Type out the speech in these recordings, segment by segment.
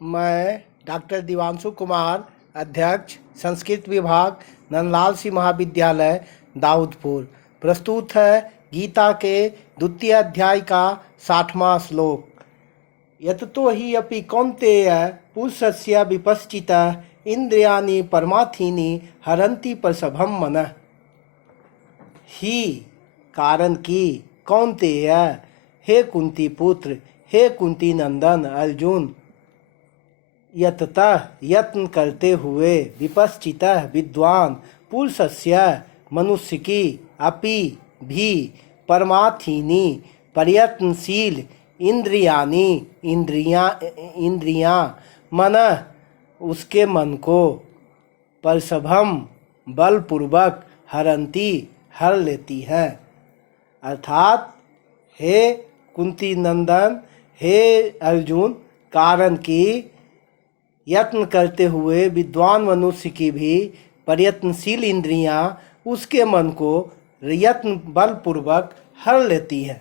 मैं डॉक्टर दिवांशु कुमार, अध्यक्ष संस्कृत विभाग, नंदलाल सिंह महाविद्यालय, दाऊदपुर। प्रस्तुत है गीता के द्वितीय अध्याय का 60वां श्लोक। यततो हि अपि कौन्तेय पुरुषस्य विपश्चितः इंद्रियाणि परमार्थीनि हरन्ति प्रसभं मनः। ही कारण की, कौन्तेय हे कुंती पुत्र, हे कुंती नंदन अर्जुन, यततः यत्न करते हुए, विपश्चितः विद्वान, पुरुषस्य मनुष्य की, अपि भी, परमार्थीनि प्रयत्नशील, इंद्रियानि इंद्रियां, मन उसके मन को, प्रसभम बलपूर्वक, हरंती हर लेती है। अर्थात हे कुंती नंदन, हे अर्जुन, कारण की, यत्न करते हुए विद्वान मनुष्य की भी प्रयत्नशील इंद्रियां उसके मन को यत्न बलपूर्वक हर लेती हैं।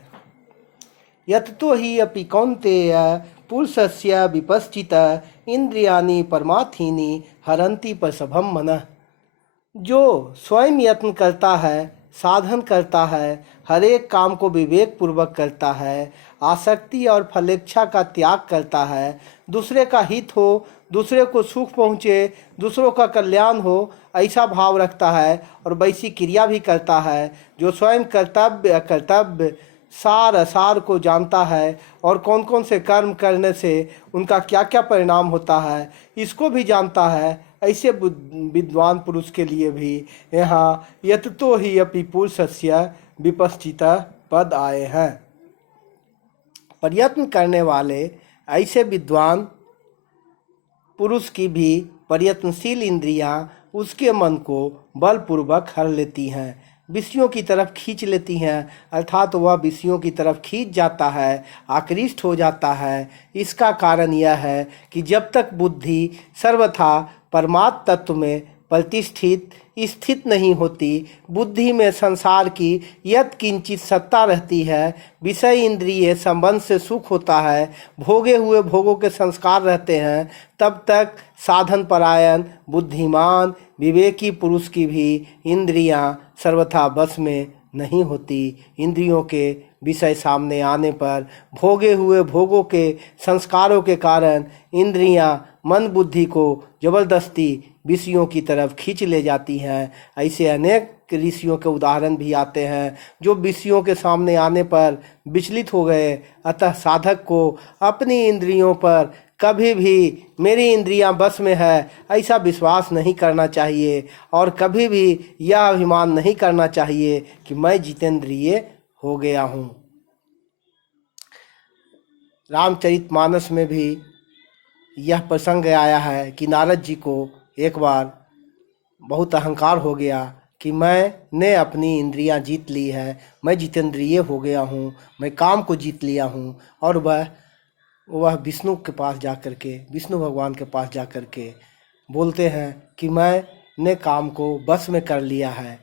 यततो ही अपि कौन्तेय पुरुषस्य विपश्चितः इंद्रियाणि परमार्थीनि हरन्ति प्रसभं मनः। जो स्वयं यत्न करता है, साधन करता है, हर एक काम को विवेक पूर्वक करता है, आसक्ति और फलेच्छा का त्याग करता है, दूसरे का हित हो, दूसरे को सुख पहुँचे, दूसरों का कल्याण हो, ऐसा भाव रखता है और वैसी क्रिया भी करता है, जो स्वयं कर्तव्य सार असार को जानता है और कौन कौन से कर्म करने से उनका क्या क्या परिणाम होता है, इसको भी जानता है, ऐसे विद्वान पुरुष के लिए भी यहाँ यततो ही अपि पुरुषस्य विपश्चितः पद आए हैं। प्रयत्न करने वाले ऐसे विद्वान पुरुष की भी प्रयत्नशील इंद्रियां उसके मन को बलपूर्वक हर लेती हैं, विषयों की तरफ खींच लेती हैं, अर्थात वह विषयों की तरफ खींच जाता है, आकृष्ट हो जाता है। इसका कारण यह है कि जब तक बुद्धि सर्वथा परमात्म तत्व में प्रतिष्ठित स्थित नहीं होती, बुद्धि में संसार की यत् किंचित सत्ता रहती है, विषय इंद्रिय संबंध से सुख होता है, भोगे हुए भोगों के संस्कार रहते हैं, तब तक साधन परायण बुद्धिमान विवेकी पुरुष की भी इंद्रियां सर्वथा बस में नहीं होती। इंद्रियों के विषय सामने आने पर भोगे हुए भोगों के संस्कारों के कारण इंद्रियां मन बुद्धि को जबरदस्ती विषयों की तरफ खींच ले जाती हैं। ऐसे अनेक ऋषियों के उदाहरण भी आते हैं जो विषयों के सामने आने पर विचलित हो गए। अतः साधक को अपनी इंद्रियों पर कभी भी मेरी इंद्रियां बस में है ऐसा विश्वास नहीं करना चाहिए और कभी भी यह अभिमान नहीं करना चाहिए कि मैं जितेंद्रिय हो गया हूँ। रामचरितमानस में भी यह प्रसंग आया है कि नारद जी को एक बार बहुत अहंकार हो गया कि मैंने अपनी इंद्रियां जीत ली है, मैं जितेंद्रिय हो गया हूँ, मैं काम को जीत लिया हूँ। और वह विष्णु के पास जाकर के, विष्णु भगवान के पास जाकर के बोलते हैं कि मैंने काम को बस में कर लिया है।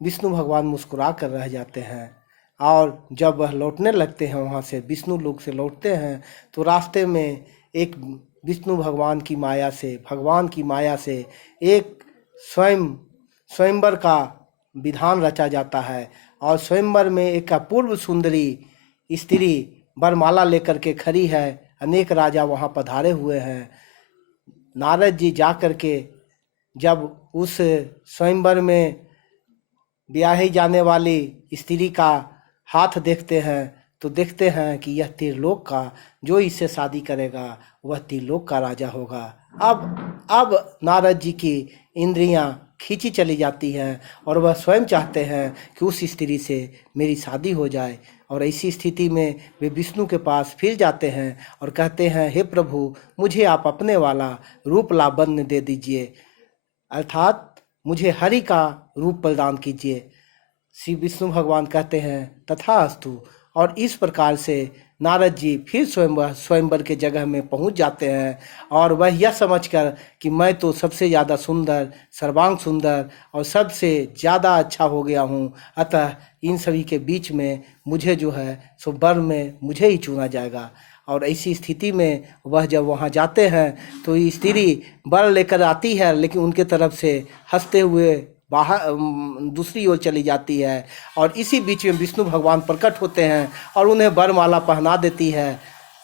विष्णु भगवान मुस्कुरा कर रह जाते हैं और जब वह लौटने लगते हैं, वहाँ से विष्णु लोक से लौटते हैं, तो रास्ते में एक विष्णु भगवान की माया से, भगवान की माया से एक स्वयंवर का विधान रचा जाता है और स्वयंवर में एक अपूर्व सुंदरी स्त्री वरमाला लेकर के खड़ी है। अनेक राजा वहाँ पधारे हुए हैं। नारद जी जाकर के जब उस स्वयंवर में ब्याही जाने वाली स्त्री का हाथ देखते हैं तो देखते हैं कि यह त्रिलोक का, जो इससे शादी करेगा वह त्रिलोक का राजा होगा। अब नारद जी की इंद्रियां खींची चली जाती हैं और वह स्वयं चाहते हैं कि उस स्त्री से मेरी शादी हो जाए। और ऐसी स्थिति में वे विष्णु के पास फिर जाते हैं और कहते हैं, हे प्रभु, मुझे आप अपने वाला रूप लावण्य दे दीजिए, अर्थात मुझे हरि का रूप प्रदान कीजिए। श्री विष्णु भगवान कहते हैं तथास्तु। और इस प्रकार से नारद जी फिर स्वयंवर के जगह में पहुंच जाते हैं और वह यह समझकर कि मैं तो सबसे ज़्यादा सुंदर, सर्वांग सुंदर और सबसे ज़्यादा अच्छा हो गया हूँ, अतः इन सभी के बीच में मुझे जो है सो वर में मुझे ही चुना जाएगा। और ऐसी स्थिति में वह जब वहाँ जाते हैं तो ये स्त्री वर लेकर आती है, लेकिन उनके तरफ से हंसते हुए बाहर दूसरी ओर चली जाती है। और इसी बीच में विष्णु भगवान प्रकट होते हैं और उन्हें वरमाला पहना देती है।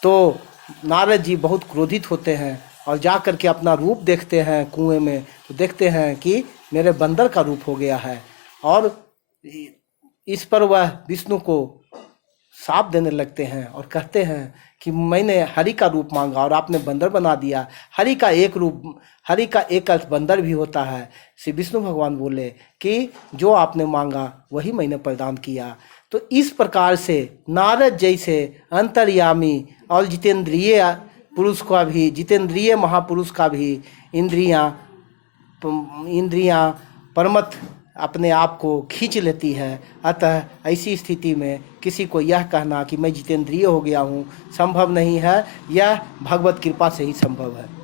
तो नारद जी बहुत क्रोधित होते हैं और जा कर के अपना रूप देखते हैं कुएं में, तो देखते हैं कि मेरे बंदर का रूप हो गया है। और इस पर वह विष्णु को शाप देने लगते हैं और कहते हैं कि मैंने हरि का रूप मांगा और आपने बंदर बना दिया। हरि का एक अर्थ बंदर भी होता है। श्री विष्णु भगवान बोले कि जो आपने मांगा वही मैंने प्रदान किया। तो इस प्रकार से नारद जैसे अंतर्यामी और जितेंद्रिय पुरुष का भी, जितेंद्रिय महापुरुष का भी इंद्रियां परमत अपने आप को खींच लेती है। अतः ऐसी स्थिति में किसी को यह कहना कि मैं जितेंद्रिय हो गया हूँ संभव नहीं है, यह भगवत कृपा से ही संभव है।